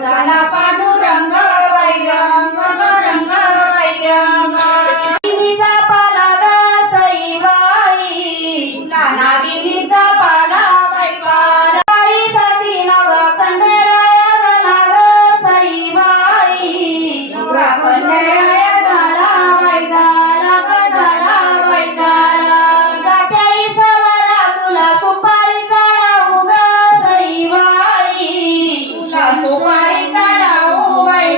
झाला पांडुरंग वैरंग रंग वैरंग नागिनीचा पाला ग सईबाई तुला नागिनीचा पाला बाई पाला बाईसाठी नवरा खंडेराया झाला ग सईबाई नवरा खंडेराया झाला बाई झाला ग झाला बाई झाला गाठ्याई सवारा तुला सुपारी चढावू ग सईबाई तुला सुपारी चढावू बाई